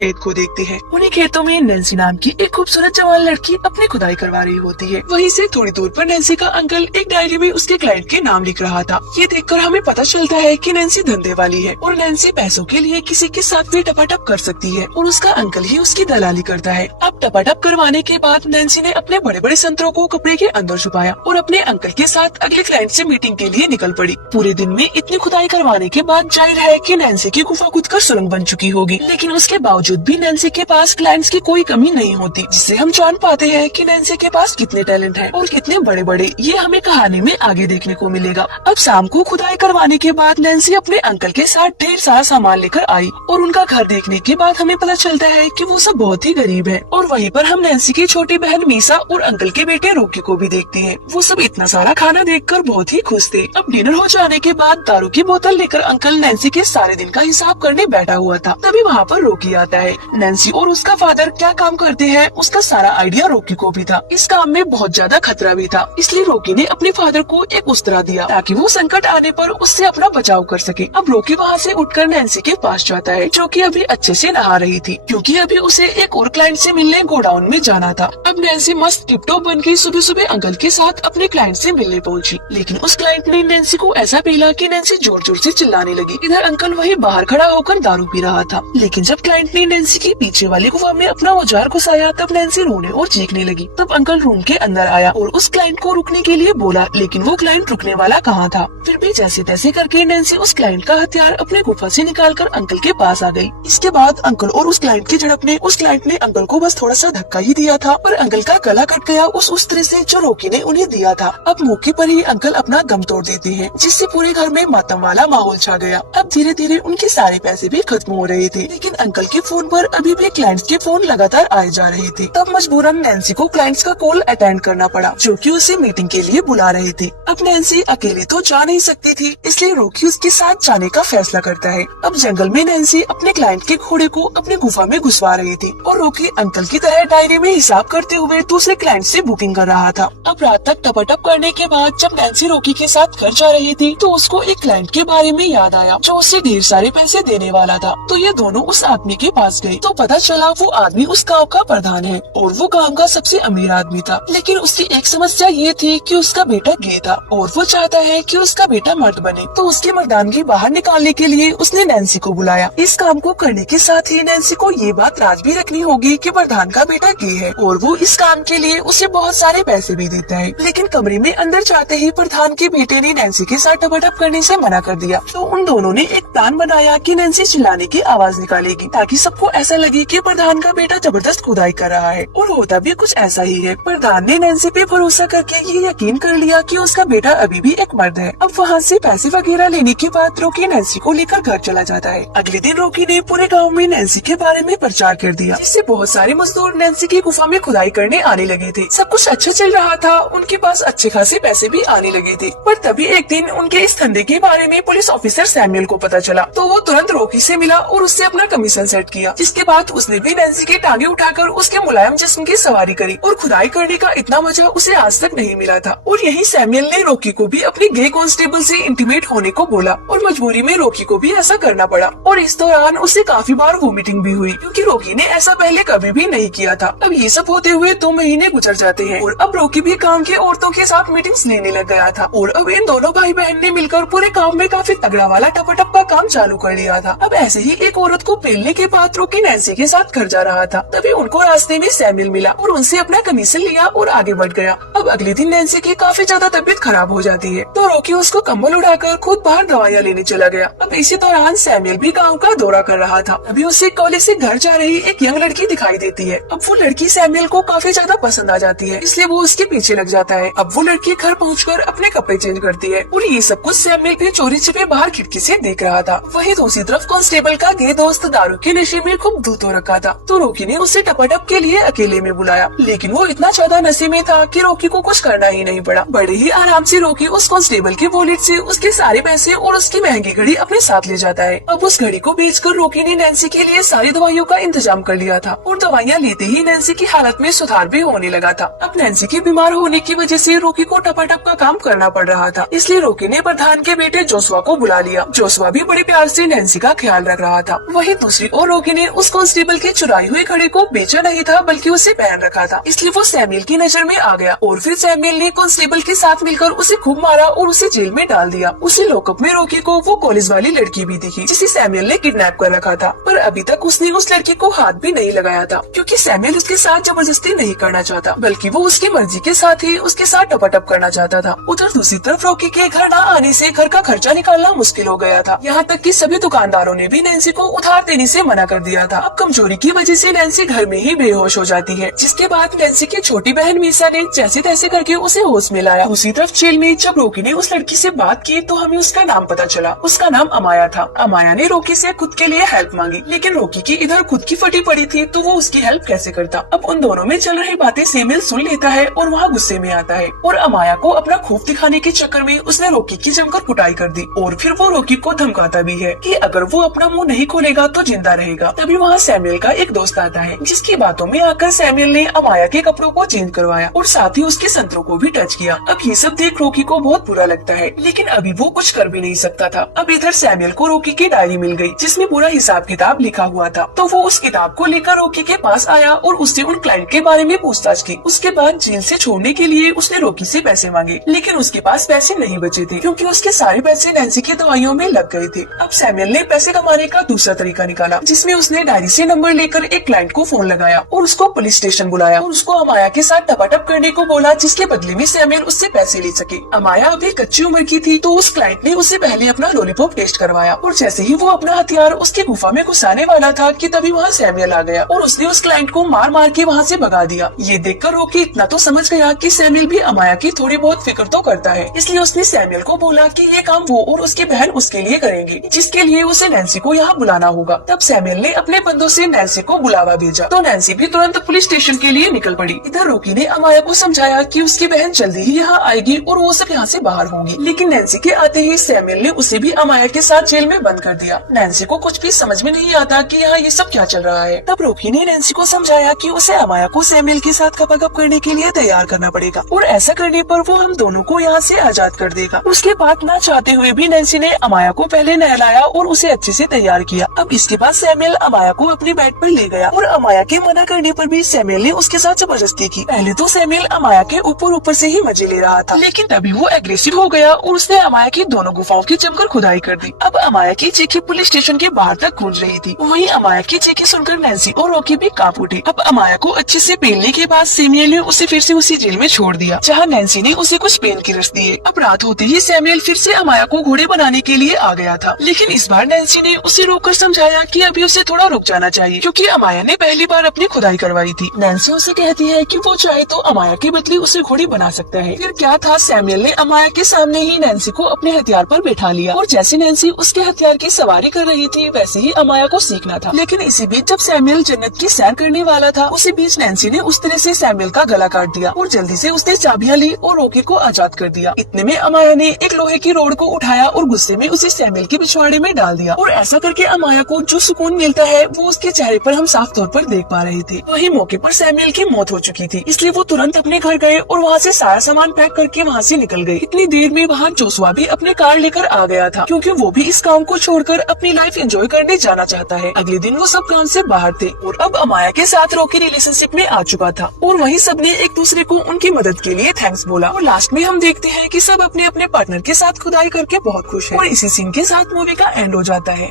खेत को देखते हैं। उन्हीं खेतों में नैन्सी नाम की एक खूबसूरत जवान लड़की अपनी खुदाई करवा रही होती है। वहीं से थोड़ी दूर पर नैन्सी का अंकल एक डायरी में उसके क्लाइंट के नाम लिख रहा था। ये देखकर हमें पता चलता है कि नैन्सी धंधे वाली है और नैन्सी पैसों के लिए किसी के साथ भी टपाटप कर सकती है और उसका अंकल ही उसकी दलाली करता है। अब टपाटप करवाने के बाद नैन्सी ने अपने बड़े बड़े संतरों को कपड़े के अंदर छुपाया और अपने अंकल के साथ अगले क्लाइंट से मीटिंग के लिए निकल पड़ी। पूरे दिन में इतनी खुदाई करवाने के बाद जाहिर है कि नैन्सी की गुफा खुद कर सुरंग बन चुकी होगी, लेकिन उसके बावजूद भी नैन्सी के पास क्लाइंट्स की कोई कमी नहीं होती, जिससे हम जान पाते हैं कि नैन्सी के पास कितने टैलेंट हैं और कितने बड़े बड़े। ये हमें कहानी में आगे देखने को मिलेगा। अब शाम को खुदाई करवाने के बाद नैन्सी अपने अंकल के साथ ढेर सारा सामान लेकर आई और उनका घर देखने के बाद हमें पता चलता है कि वो सब बहुत ही गरीब है। और वहीं पर हम नैन्सी की छोटी बहन मीसा और अंकल के बेटे रॉकी को भी देखते हैं। वो सब इतना सारा खाना देखकर बहुत ही खुश थे। अब डिनर हो जाने के बाद दारू की बोतल लेकर अंकल नैन्सी के सारे दिन का हिसाब करने बैठा हुआ था। तभी वहाँ पर रॉकी आता है। नैन्सी और उसका फादर क्या काम करते हैं उसका सारा आइडिया रॉकी को भी था। इस काम में बहुत ज्यादा खतरा भी था, इसलिए रॉकी ने अपने फादर को एक उस्तरा दिया ताकि वो संकट आने पर उससे अपना बचाव कर सके। अब रॉकी वहाँ से उठकर नैन्सी के पास जाता है, जो कि अभी अच्छे से नहा रही थी, क्योंकि अभी उसे एक और क्लाइंट से मिलने गोडाउन में जाना था। अब नैन्सी मस्त टिपटॉप बन के सुबह सुबह अंकल के साथ अपने क्लाइंट से मिलने पहुंची, लेकिन उस क्लाइंट ने नैन्सी को ऐसा पीला कि नैन्सी जोर जोर से चिल्लाने लगी। इधर अंकल वही बाहर खड़ा होकर दारू पी रहा था, लेकिन जब क्लाइंट ने नैन्सी की पीछे वाली गुफा में अपना औजार घुसाया तब नैन्सी रोने और चीखने लगी। तब अंकल रूम के अंदर आया और उस क्लाइंट को रुकने के लिए बोला, लेकिन वो क्लाइंट रुकने वाला कहाँ था। फिर भी जैसे तैसे करके नैन्सी उस क्लाइंट का हथियार अपने गुफा से निकालकर अंकल के पास आ गई। इसके बाद अंकल और उस क्लाइंट की झड़प में उस क्लाइंट ने अंकल को बस थोड़ा सा धक्का ही दिया था और अंकल का गला कट गया उस उस्त्र से जो रॉकी ने उन्हें दिया था। अब मौके पर ही अंकल अपना दम तोड़ देते हैं, जिससे पूरे घर में मातम वाला माहौल छा गया। अब धीरे धीरे उनके सारे पैसे भी खत्म हो रहे थे, लेकिन अंकल के फोन पर अभी भी क्लाइंट्स के फोन लगातार आए जा रहे थे। तब मजबूरन नैन्सी को क्लाइंट्स का कॉल अटेंड करना पड़ा, जो कि उसे मीटिंग के लिए बुला रहे थे। अब नैन्सी अकेली तो जा नहीं सकती थी, इसलिए रॉकी उसके साथ जाने का फैसला करता है। अब जंगल में नैन्सी अपने क्लाइंट के घोड़े को अपने गुफा में घुसवा रही थी और रॉकी अंकल की तरह डायरी में हिसाब करते हुए दूसरे क्लाइंट से बुकिंग कर रहा था। अब रात तक टपाटप करने के बाद जब नैन्सी रॉकी के साथ घर जा रही थी तो उसको एक क्लाइंट के बारे में याद आया, जो उसे ढेर सारे पैसे देने वाला था। तो ये दोनों उस आदमी के पास गए तो पता चला वो आदमी उस गाँव का प्रधान है और वो गाँव का सबसे अमीर आदमी था। लेकिन उसकी एक समस्या ये थी कि उसका बेटा गे था और वो चाहता है कि उसका बेटा मर्द बने। तो उसकी मर्दानगी बाहर निकालने के लिए उसने नैन्सी को बुलाया। इस काम को करने के साथ ही नैन्सी को ये बात राज भी रखनी होगी कि प्रधान का बेटा गे है और वो इस काम के लिए उसे बहुत सारे पैसे भी देता है। लेकिन कमरे में अंदर जाते ही प्रधान के बेटे ने नैन्सी के साथ टपाटप करने से मना कर दिया। तो उन दोनों ने एक प्लान बनाया कि नैन्सी चिल्लाने की आवाज निकालेगी ताकि सबको ऐसा लगे कि प्रधान का बेटा जबरदस्त खुदाई कर रहा है, और होता भी कुछ ऐसा ही है। प्रधान ने नैन्सी पे भरोसा करके ये यकीन कर लिया कि उसका बेटा अभी भी एक मर्द है। अब वहाँ से पैसे वगैरह लेने के बाद रॉकी नैन्सी को लेकर घर चला जाता है। अगले दिन रॉकी ने पूरे गाँव में नैन्सी के बारे में प्रचार कर दिया, जिससे बहुत सारे मजदूर नैन्सी की गुफा में खुदाई करने आने लगे थे। सब कुछ अच्छा चल रहा था, उनके पास अच्छे खासे पैसे भी आने लगे थे। पर तभी एक दिन उनके इस धंधे के बारे में पुलिस ऑफिसर सैमुअल को पता चला, तो वो तुरंत रॉकी से मिला और उससे अपना कमीशन सेट किया। जिसके बाद उसने भी नैन्सी की टांगे उठाकर उसके मुलायम जिस्म की सवारी करी और खुदाई करने का इतना मजा उसे आज तक नहीं मिला था। और यही सैमुअल ने रॉकी को भी अपने गे कांस्टेबल से इंटीमेट होने को बोला और मजबूरी में रॉकी को भी ऐसा करना पड़ा। और इस दौरान उसे काफी बार वोमिटिंग भी हुई, क्योंकि रॉकी ने ऐसा पहले कभी भी नहीं किया था। अब ये सब होते हुए 2 महीने गुजर जाते हैं और अब रॉकी भी गाँव के औरतों के साथ मीटिंग्स लेने लग गया था। और अब इन दोनों भाई बहन ने मिलकर पूरे गाँव में काफी तगड़ा वाला टपाटप का काम चालू कर लिया था। अब ऐसे ही एक औरत को पेलने के बाद रॉकी नैन्सी के साथ घर जा रहा था, तभी उनको रास्ते में सैमुअल मिला और उनसे अपना कमीशन लिया और आगे बढ़ गया। अब अगले दिन नैन्सी की काफी ज्यादा तबीयत खराब हो जाती है, तो रॉकी उसको कंबल उड़ाकर खुद बाहर दवाइयाँ लेने चला गया। अब इसी दौरान सैमुअल भी गाँव का दौरा कर रहा था। अभी उसे कॉलेज से घर जा रही एक यंग लड़की दिखाई देती है। अब वो लड़की सैमुअल को काफी ज्यादा पसंद आ जाती है, इसलिए वो उसके पीछे लग जाता है। अब वो लड़की घर पहुँचकर अपने कपड़े चेंज करती है और ये सब कुछ सैमुअल भी चोरी छिपे बाहर खिड़की से देख रहा था। वही दूसरी तरफ कांस्टेबल का गे दोस्त दारू के नशे में खूब धुत हो रखा था, तो रॉकी ने उसे टपाटप के लिए अकेले में बुलाया। लेकिन वो इतना ज्यादा नशे में था कि रॉकी को कुछ करना ही नहीं पड़ा। बड़े ही आराम से रॉकी उस कांस्टेबल के वॉलेट से उसके सारे पैसे और उसकी महंगी घड़ी अपने साथ ले जाता है। अब उस घड़ी को बेचकर रॉकी ने नैन्सी के लिए सारी दवाइयों का इंतजाम कर लिया था और दवाइयाँ लेते ही नैन्सी की हालत में सुधार भी होने लगा था। अब नैन्सी के बीमार होने की वजह से रॉकी को टपाटप का काम करना पड़ रहा था, इसलिए रॉकी ने प्रधान के बेटे जोशुआ को बुला लिया। जोशुआ भी बड़े प्यार से नैन्सी का ख्याल रख रहा था। वही दूसरी ओर रॉकी रॉकी ने उस कांस्टेबल के चुराई हुई घड़ी को बेचा नहीं था बल्कि उसे पहन रखा था, इसलिए वो सैमुअल की नजर में आ गया और फिर सैमुअल ने कांस्टेबल के साथ मिलकर उसे खूब मारा और उसे जेल में डाल दिया। उसे लॉकअप में रॉकी को वो कॉलेज वाली लड़की भी दिखी जिसे सैमुअल ने किडनैप कर रखा था, पर अभी तक उसने उस लड़की को हाथ भी नहीं लगाया था क्योंकि सैमुअल उसके साथ जबरदस्ती नहीं करना चाहता बल्कि वो उसकी मर्जी के साथ ही उसके साथ टपाटप करना चाहता था। उधर दूसरी तरफ रॉकी के घर न आने से घर का खर्चा निकालना मुश्किल हो गया था, यहाँ तक कि सभी दुकानदारों ने भी नैन्सी को उधार देने से मना कर दिया था। अब कमजोरी की वजह से नैन्सी घर में ही बेहोश हो जाती है, जिसके बाद नैन्सी की छोटी बहन मीसा ने जैसे तैसे करके उसे होश में लाया। दूसरी तरफ जेल में जब रॉकी ने उस लड़की से बात की तो हमें उसका नाम पता चला। उसका नाम अमाया था। अमाया ने रॉकी से खुद के लिए हेल्प मांगी, लेकिन रॉकी की इधर खुद की फटी पड़ी थी तो वो उसकी हेल्प कैसे करता। अब उन दोनों में चल रही बातें सैमुअल सुन लेता है और वहाँ गुस्से में आता है और अमाया को अपना खूब दिखाने के चक्कर में उसने रॉकी की जमकर कुटाई कर दी और फिर वो रॉकी को धमकाता भी है कि अगर वो अपना मुंह नहीं खोलेगा तो जिंदा रहेगा। तभी वहाँ सैमुअल का एक दोस्त आता है, जिसकी बातों में आकर सैमुअल ने अमाया के कपड़ों को चेंज करवाया और साथ ही उसके संतरों को भी टच किया। अब ये सब देख रॉकी को बहुत बुरा लगता है, लेकिन अभी वो कुछ कर भी नहीं सकता था। अब इधर सैमुअल को रॉकी की डायरी मिल गई जिसमें पूरा हिसाब किताब लिखा हुआ था, तो वो उस किताब को लेकर रॉकी के पास आया और उससे उन क्लाइंट के बारे में पूछताछ की। उसके बाद जेल से छोड़ने के लिए उसने रॉकी से पैसे मांगे, लेकिन उसके पास पैसे नहीं बचे थे क्योंकि उसके सारे पैसे नैन्सी की दवाइयों में लग गए थे। अब सैमुअल ने पैसे कमाने का दूसरा तरीका निकाला, जिसमें उसने डायरी से नंबर लेकर एक क्लाइंट को फोन लगाया और उसको पुलिस स्टेशन बुलाया और उसको अमाया के साथ टपाटप करने को बोला, जिसके बदले में सैमुअल उससे पैसे ले सके। अमाया अभी कच्ची उम्र की थी तो उस क्लाइंट ने उससे पहले अपना लॉलीपॉप टेस्ट करवाया और जैसे ही वो अपना हथियार उसकी गुफा में घुसाने वाला था कि तभी वहाँ सैमुअल आ गया और उसने उस क्लाइंट को मार मार के वहाँ से भगा दिया। ये देखकर रॉकी इतना तो समझ गया कि सैमुअल भी अमाया की थोड़ी बहुत फिक्र तो करता है, इसलिए उसने सैमुअल को बोला कि ये काम वो और उसकी बहन उसके लिए करेंगे, जिसके लिए उसे नैन्सी को यहाँ बुलाना होगा। तब सैमुअल ने अपने बंदों से नैन्सी को बुलावा भेजा तो नैन्सी भी तुरंत पुलिस स्टेशन के लिए निकल पड़ी। इधर रॉकी ने अमाया को समझाया कि उसकी बहन जल्दी ही यहाँ आएगी और वो सब यहाँ से बाहर होंगी, लेकिन नैन्सी के आते ही सैमुअल ने उसे भी अमाया के साथ जेल में बंद कर दिया। नैन्सी को कुछ भी समझ में नहीं आता कि यहाँ ये सब क्या चल रहा है। तब रॉकी ने नैन्सी को समझाया कि उसे अमाया को सैमुअल के साथ कपकप करने के लिए तैयार करना पड़ेगा और ऐसा करने पर वो हम दोनों को यहाँ से आजाद कर देगा। उसके बाद ना चाहते हुए भी नैन्सी ने अमाया को पहले नहलाया और उसे अच्छे से तैयार किया। अब इसके बाद सैमुअल अमाया को अपने बेड पर ले गया और अमाया के मना करने पर भी सैमुअल ने उसके साथ जबरदस्ती की। पहले तो सैमुअल अमाया के ऊपर से ही मजे ले रहा था, लेकिन तभी वो एग्रेसिव हो गया और उसने अमाया की दोनों गुफाओं की जमकर खुदाई कर दी। अब अमाया की चीखें पुलिस स्टेशन के बाहर तक गूंज रही थी। वहीं अमाया की चीखें सुनकर नैन्सी और रॉकी भी कांप उठे। अब अमाया को अच्छे से पेलने के बाद सैमुअल ने उसे फिर से उसी जेल में छोड़ दिया जहाँ नैन्सी ने उसे कुछ पेन किलर्स दिए। अब रात होते ही सैमुअल फिर से अमाया को घोड़े बनाने के लिए आ गया था, लेकिन इस बार नैन्सी ने उसे रोककर समझाया कि अभी उसे थोड़ा रुक जाना चाहिए क्योंकि अमाया ने पहली बार अपनी खुदाई करवाई थी। नैन्सी उसे कहती है कि वो चाहे तो अमाया के बदले उसे घोड़ी बना सकता है। फिर क्या था, सैमुअल ने अमाया के सामने ही नैन्सी को अपने हथियार पर बैठा लिया और जैसे नैन्सी उसके हथियार की सवारी कर रही थी वैसे ही अमाया को सीखना था। लेकिन इसी बीच जब सैमुअल जन्नत की सैर करने वाला था, उसी बीच नैन्सी ने उस तरह से सैमुअल का गला काट दिया और जल्दी से उसने चाबियां ली और रॉकी को आजाद कर दिया। इतने में अमाया ने एक लोहे की रोड को उठाया और गुस्से में उसे सैमुअल के पिछवाड़े में डाल दिया और ऐसा करके अमाया को जो सुकून मिलता है वो उसके चेहरे पर हम साफ तौर पर देख पा रहे थे। वही मौके पर सैमुअल की मौत हो चुकी थी, इसलिए वो तुरंत अपने घर गए और वहाँ से सारा सामान पैक करके वहाँ से निकल गए। इतनी देर में वहाँ जोशुआ भी अपने कार लेकर आ गया था क्योंकि वो भी इस काम को छोड़कर अपनी लाइफ एंजॉय करने जाना चाहता है। अगले दिन वो सब काम से बाहर थे और अब अमाया के साथ रॉकी रिलेशनशिप में आ चुका था और वहीं सबने एक दूसरे को उनकी मदद के लिए थैंक्स बोला और लास्ट में हम देखते हैं कि सब अपने अपने पार्टनर के साथ खुदाई करके बहुत खुश है और इसी सीन के साथ मूवी का एंड हो जाता है।